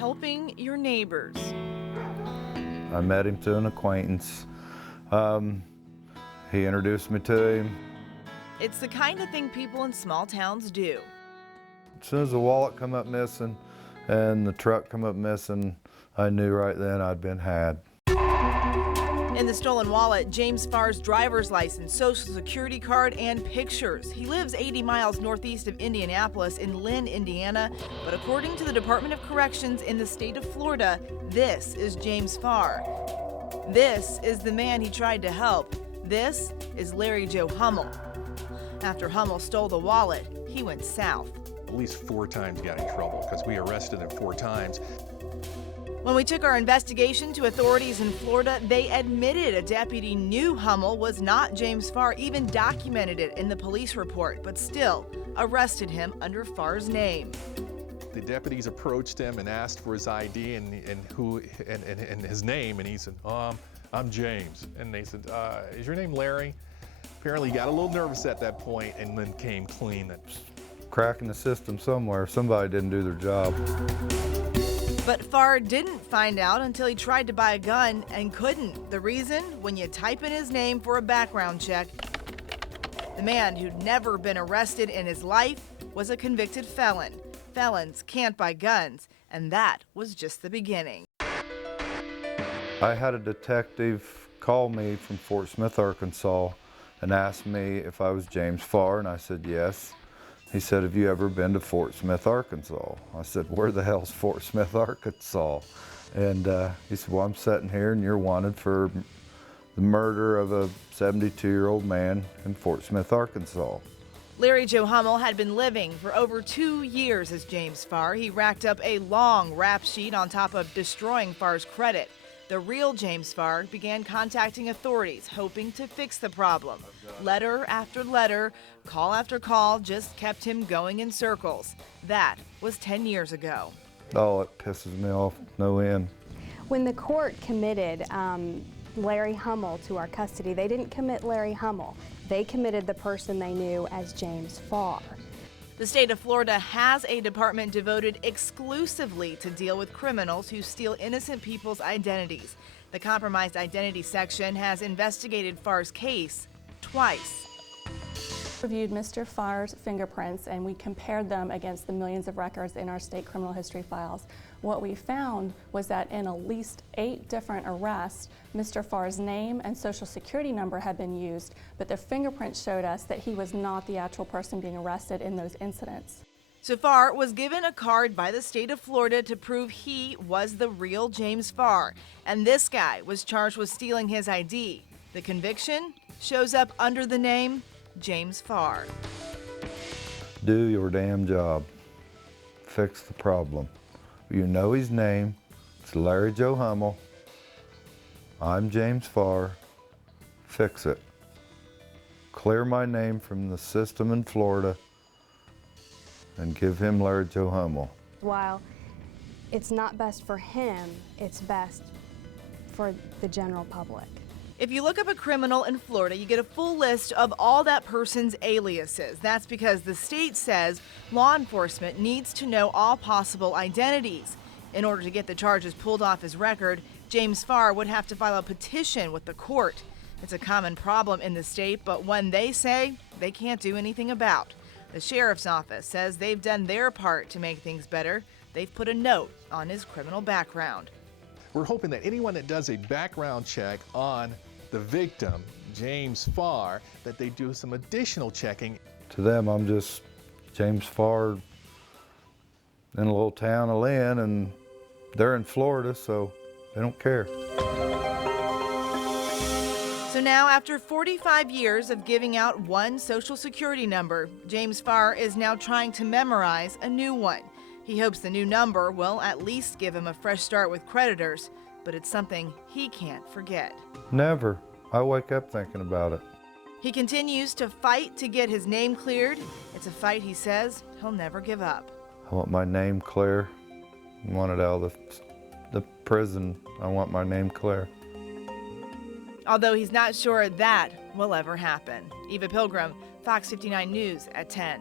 helping your neighbors. I met him through an acquaintance. He introduced me to him. It's the kind of thing people in small towns do. As soon as the wallet come up missing and the truck come up missing, I knew right then I'd been had. In the stolen wallet, James Farr's driver's license, social security card, and pictures. He lives 80 miles northeast of Indianapolis in Lynn, Indiana, but according to the Department of Corrections in the state of Florida, this is James Farr. This is the man he tried to help. This is Larry Joe Hummel. After Hummel stole the wallet, he went south. At least 4 times got in trouble because we arrested him 4 times. When we took our investigation to authorities in Florida, they admitted a deputy knew Hummel was not James Farr, even documented it in the police report, but still arrested him under Farr's name. The deputies approached him and asked for his ID and his name, and he said, I'm James. And they said, is your name Larry? Apparently he got a little nervous at that point and then came clean. Cracking the system somewhere. Somebody didn't do their job. But Farr didn't find out until he tried to buy a gun and couldn't. The reason? When you type in his name for a background check, the man who'd never been arrested in his life was a convicted felon. Felons can't buy guns, and that was just the beginning. I had a detective call me from Fort Smith, Arkansas, and asked me if I was James Farr, and I said yes. He said, have you ever been to Fort Smith, Arkansas? I said, where the hell's Fort Smith, Arkansas? And he said, well, I'm sitting here and you're wanted for the murder of a 72-year-old man in Fort Smith, Arkansas. Larry Joe Hummel had been living for over 2 years as James Farr. He racked up a long rap sheet on top of destroying Farr's credit. The real James Farr began contacting authorities, hoping to fix the problem. Letter after letter, call after call just kept him going in circles. That was 10 years ago. Oh, it pisses me off, no end. When the court committed Larry Hummel to our custody, they didn't commit Larry Hummel. They committed the person they knew as James Farr. The state of Florida has a department devoted exclusively to deal with criminals who steal innocent people's identities. The compromised identity section has investigated Farr's case twice. Reviewed Mr. Farr's fingerprints and we compared them against the millions of records in our state criminal history files. What we found was that in at least 8 different arrests, Mr. Farr's name and social security number had been used, but the fingerprints showed us that he was not the actual person being arrested in those incidents. So Farr was given a card by the state of Florida to prove he was the real James Farr, and this guy was charged with stealing his ID. The conviction shows up under the name James Farr. Do your damn job. Fix the problem. You know his name. It's Larry Joe Hummel. I'm James Farr. Fix it. Clear my name from the system in Florida and give him Larry Joe Hummel. While it's not best for him, it's best for the general public. If you look up a criminal in Florida, you get a full list of all that person's aliases. That's because the state says law enforcement needs to know all possible identities. In order to get the charges pulled off his record, James Farr would have to file a petition with the court. It's a common problem in the state, but one they say they can't do anything about. The sheriff's office says they've done their part to make things better. They've put a note on his criminal background. We're hoping that anyone that does a background check on the victim, James Farr, that they do some additional checking. To them, I'm just James Farr in a little town of Lynn, and they're in Florida, so they don't care. So now, after 45 years of giving out one social security number, James Farr is now trying to memorize a new one. He hopes the new number will at least give him a fresh start with creditors, but it's something he can't forget. Never. I wake up thinking about it. He continues to fight to get his name cleared. It's a fight he says he'll never give up. I want my name clear. I want it out of the prison. I want my name clear. Although he's not sure that will ever happen. Eva Pilgrim, Fox 59 News at 10.